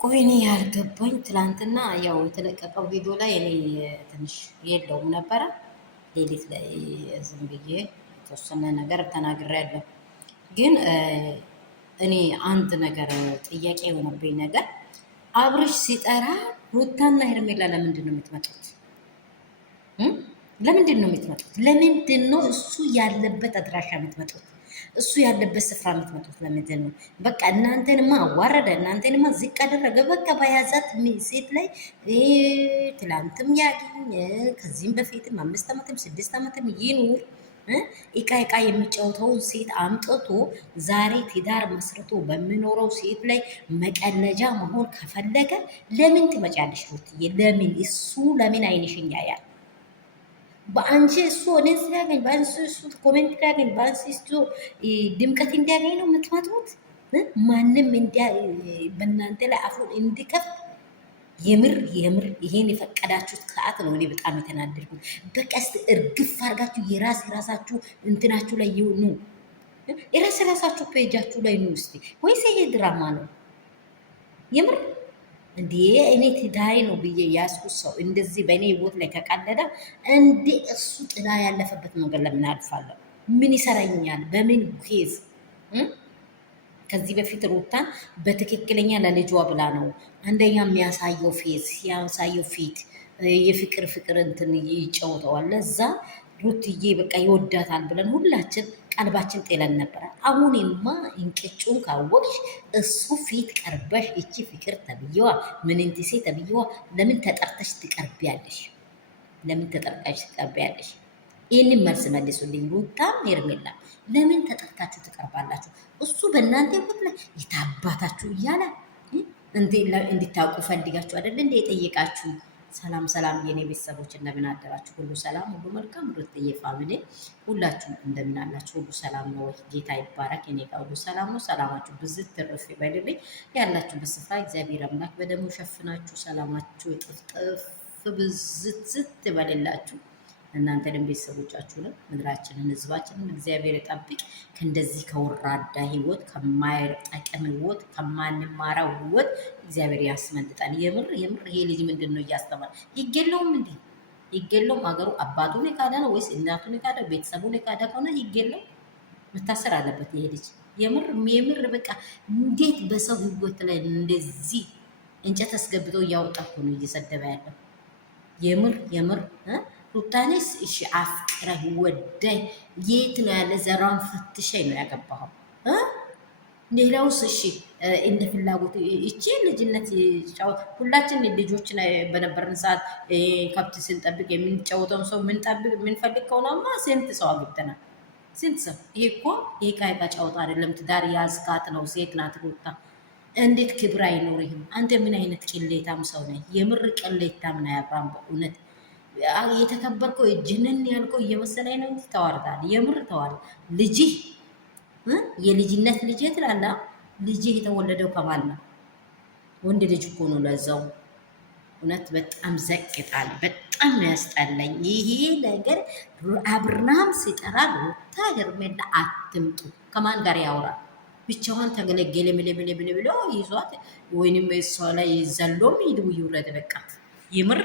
ቆይ እኔ ያልገባኝ ትላንትና ያው የተለቀቀው ቪዲዮ ላይ እኔ ትንሽ የለውም ነበረ። ሌሊት ላይ ዝም ብዬ የተወሰነ ነገር ተናግሬያለሁ። ግን እኔ አንድ ነገር ጥያቄ የሆነብኝ ነገር አብርሽ ሲጠራ ሩታና ሄርሜላ ለምንድን ነው የምትመጡት? ለምንድን ነው የምትመጡት? ለምንድን ነው እሱ ያለበት አድራሻ የምትመጡት? እሱ ያለበት ስፍራ የምትመጡት ለምንድን ነው? በቃ እናንተንማ አዋረደ፣ እናንተንማ ዝቅ አደረገ። በቃ በያዛት ሴት ላይ ትላንትም ያገኝ ከዚህም በፊትም 5 ዓመትም 6 ዓመትም ይኑር እቃ እቃ የሚጫወተውን ሴት አምጥቶ ዛሬ ትዳር መስርቶ በሚኖረው ሴት ላይ መቀለጃ መሆን ከፈለገ ለምን ትመጫለሽ ሩትዬ? ለምን እሱ ለምን አይንሽኝ ያያል? በአንቺ እሱ ኦዲየንስ ሊያገኝ በአንቺ እሱ ኮሜንት ሊያገኝ በአንቺ እሱ ድምቀት እንዲያገኝ ነው የምትመጡት። ማንም በእናንተ ላይ አፉን እንዲከፍት የምር ይሄን የፈቀዳችሁት ሰዓት ነው እኔ በጣም የተናደድኩት። በቀስት እርግፍ አድርጋችሁ የራሳችሁ እንትናችሁ ላይ ይሁኑ፣ የራሳችሁ ፔጃችሁ ላይ ነው እስቲ። ወይስ ይሄ ድራማ ነው የምር? እንዴ እኔ ትዳሬ ነው ብዬ ያስኩት ሰው እንደዚህ በእኔ ህይወት ላይ ከቀለደ እንዴ እሱ ጥላ ያለፈበት መንገድ ለምን አልፋለሁ? ምን ይሰራኛል? በምን ኬዝ? ከዚህ በፊት ሩታን በትክክለኛ ለልጇ ብላ ነው አንደኛ የሚያሳየው ፌዝ ያሳየው ፊት የፍቅር እንትን ይጫወተዋል። ለዛ ሩትዬ በቃ ይወዳታል ብለን ሁላችን ቀልባችን ጤለን ነበረ። አሁንማ እንቅጩን ካወቅሽ እሱ ፊት ቀርበሽ እቺ ፍቅር ተብዬዋ ምንንትሴ ተብዬዋ ለምን ተጠርተሽ ትቀርቢያለሽ? ለምን ተጠርተሽ ትቀርቢያለሽ? ይህንን መልስ መልሱልኝ። ሩታም ሄርሜላ ለምን ተጠርታችሁ ትቀርባላችሁ? እሱ በእናንተ ህይወት ላይ የታባታችሁ እያለ እንድታውቁ ፈልጋችሁ አይደል እንደ የጠየቃችሁ። ሰላም ሰላም የኔ ቤተሰቦች እንደምን አደራችሁ? ሁሉ ሰላም፣ ሁሉ መልካም። ሩትዬ ፋሚሊ ሁላችሁም እንደምን አላችሁ? ሁሉ ሰላም ነው ወይ? ጌታ ይባረክ። እኔ ጋር ሁሉ ሰላም ነው። ሰላማችሁ ብዝት ትርፍ ይበልልኝ። ያላችሁበት ስፍራ እግዚአብሔር አምላክ በደሙ ሸፍናችሁ ሰላማችሁ ጥፍጥፍ ብዝት ዝት ይበልላችሁ። እናንተንም ቤተሰቦቻችሁንም ምድራችንን ህዝባችንን እግዚአብሔር ይጠብቅ። ከእንደዚህ ከወራዳ ህይወት፣ ከማይጠቅም ህይወት፣ ከማንማራው ህይወት እግዚአብሔር ያስመልጣል። የምር ይሄ ልጅ ምንድን ነው እያስተማር ይገለውም እንዴ? ይገለውም አገሩ አባቱን የካደ ነው ወይስ እናቱን የካደ ቤተሰቡን የካደ ከሆነ ይገለው መታሰር አለበት ይሄ ልጅ። የምር በቃ እንዴት በሰው ህይወት ላይ እንደዚህ እንጨት አስገብቶ እያወጣ እኮ ነው እየሰደበ ያለው። የምር ሩታኔስ እሺ አፍቅረህ ወደኝ የት ነው ያለ ዘራን ፈትሸኝ ነው ያገባኸው? ሌላውስ እሺ እንደ ፍላጎት እቺ ልጅነት ጫወት። ሁላችን ልጆች በነበርን ሰዓት ከብት ስንጠብቅ የምንጫወተውን ሰው ምንፈልግ ከሆነማ ስንት ሰው አግብተናል። ስንት ሰው። ይሄ እኮ ይሄ ካይቃ ጫወታ አይደለም። ትዳር ያዝካት ነው። ሴት ናት ሩታ። እንዴት ክብር አይኖርህም? አንተ ምን አይነት ቅሌታም ሰው ነህ? የምር ቅሌታም ነው ያብራም በእውነት የተከበርከው እጅንን ያልከው እየመሰለኝ ነው እንጂ ተዋርዳል። የምር ተዋርድ። ልጅህ የልጅነት ልጅ ትላላ። ልጅህ የተወለደው ከማን ነው? ወንድ ልጅ እኮ ነው። ለዛው እውነት በጣም ዘቅጣል። በጣም ነው ያስጠላኝ ይሄ ነገር። አብርሃም ሲጠራ ሩታ ሄርሜላ አትምጡ። ከማን ጋር ያወራል? ብቻዋን ተገለገለ ምለምለ ብሎ ይዟት ወይንም እሷ ላይ ዘሎም ይውረድ። በቃ የምር